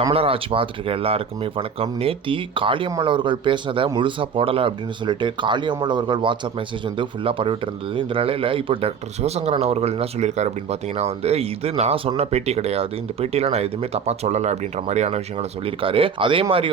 தமிழர் ஆட்சி பார்த்துட்டு இருக்க எல்லாருக்குமே வணக்கம். நேத்தி காளியம்மாள் அவர்கள் பேசினதை முழுசாக போடலை அப்படின்னு சொல்லிட்டு காளியம்மாள் அவர்கள் வாட்ஸ்அப் மெசேஜ் ஃபுல்லாக பரவிட்டு இருந்தது. இந்த நிலையில் இப்போ டாக்டர் சிவசங்கரன் அவர்கள் என்ன சொல்லியிருக்காரு அப்படின்னு பார்த்தீங்கன்னா இது நான் சொன்ன பேட்டி கிடையாது, இந்த பேட்டியில் நான் எதுவுமே தப்பாக சொல்லலை அப்படின்ற மாதிரியான விஷயங்களை சொல்லியிருக்காரு. அதே மாதிரி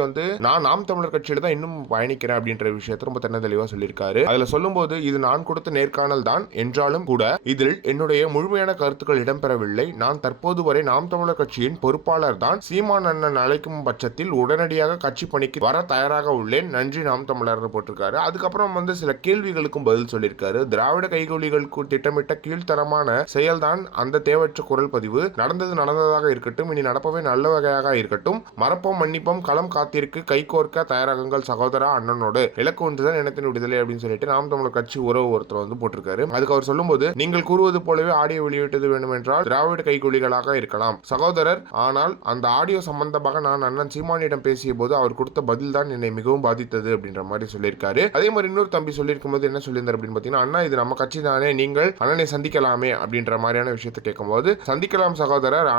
நான் நாம் தமிழர் கட்சியில் தான் இன்னும் பயணிக்கிறேன் அப்படின்ற விஷயத்தை ரொம்ப தென்ன தெளிவாக சொல்லியிருக்காரு. அதில் சொல்லும்போது இது நான் கொடுத்த நேர்காணல் தான் என்றாலும் கூட இதில் என்னுடைய முழுமையான கருத்துக்கள் இடம்பெறவில்லை. நான் தற்போது வரை நாம் தமிழர் கட்சியின் பொறுப்பாளர் தான். சீமான் அண்ணன் அழைக்கும் பட்சத்தில் உடனடியாக கட்சி பணிக்கு வர தயாராக உள்ளேன், நன்றி நாம் தமிழர் போட்டிருக்காரு. அதுக்கப்புறம் சில கேள்விகளுக்கும் பதில் சொல்லியிருக்காரு. திராவிட கைகூலிகளுக்கு திட்டமிட்ட கீழ்த்தரமான செயல்தான் அந்த தேவையற்ற குரல் பதிவு. நடந்ததாக இருக்கட்டும், இனி நடப்பவே நல்ல வகையாக இருக்கட்டும், மறப்போம் மன்னிப்போம், களம் காத்திருக்கு, கைகோர்க்க தயாராகுங்கள் சகோதரா, அண்ணனோடு இலக்கு ஒன்றுதான் இனத்தின் விடுதலை அப்படின்னு சொல்லிட்டு நாம் தமிழர் கட்சி உறவு ஒருத்தர் போட்டிருக்காரு. அதுக்கு அவர் சொல்லும்போது, நீங்கள் கூறுவது போலவே ஆடியோ வெளியிட்டது வேண்டும் என்றால் திராவிட கைகூலிகளாக இருக்கலாம் சகோதரர், ஆனால் அந்த ஆடியோ சம்பந்தமாக நான் அண்ணன் சீமானிடம் பேசிய போது அவர் கொடுத்த பதில் தான் என்னை மிகவும் பாதித்தது அப்படின்ற மாதிரி சொல்லியிருக்காரு. அதே மாதிரி இன்னொரு தம்பி சொல்லியிருக்கும் போது என்ன சொல்லியிருந்தார் அப்படின்னு பார்த்தீங்கன்னா, அண்ணா இது நம்ம கட்சி தானே, நீங்கள் அண்ணனை சந்திக்கலாமே அப்படின்ற மாதிரியான விஷயத்தை கேட்கும்போது, சந்திக்கலாம் சகோதரர்,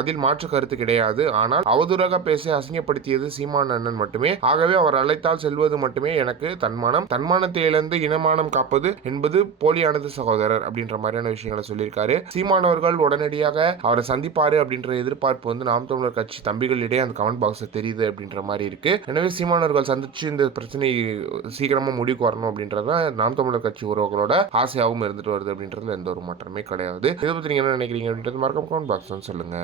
அதில் மாற்று கருத்து கிடையாது, ஆனால் அவதூறாக பேசி அசிங்கப்படுத்தியது சீமான் அண்ணன் மட்டுமே. ஆகவே அவர் அழைத்தால் செல்வது மட்டுமே எனக்கு தன்மானம், தன்மானத்தை இழந்து இனமானம் காப்பது என்பது போலியானது சகோதரர் அப்படின்ற மாதிரியான விஷயங்களை சொல்லியிருக்காரு. சீமானவர்கள் உடனடியாக அவரை சந்திப்பாரு அப்படின்ற எதிர்பார்ப்பு நாம் தமிழர் கட்சி தம்பிகளிடையே அந்த கமெண்ட் பாக்ஸ்ல தெரியுது அப்படின்ற மாதிரி இருக்கு. எனவே சீமானவர்கள் சந்திச்சு இந்த பிரச்சனை சீக்கிரமா முடிவுக்கு வரணும் அப்படின்றத நாம் தமிழர் கட்சி உறவுகளோட ஆசையாகவும் இருந்துட்டு வருது அப்படின்றது எந்த ஒரு மாற்றமே கிடையாது. இதை பத்தி நீங்க என்ன நினைக்கிறீங்க அப்படின்றது மறக்காம கமெண்ட் பாக்ஸ் சொல்லுங்க.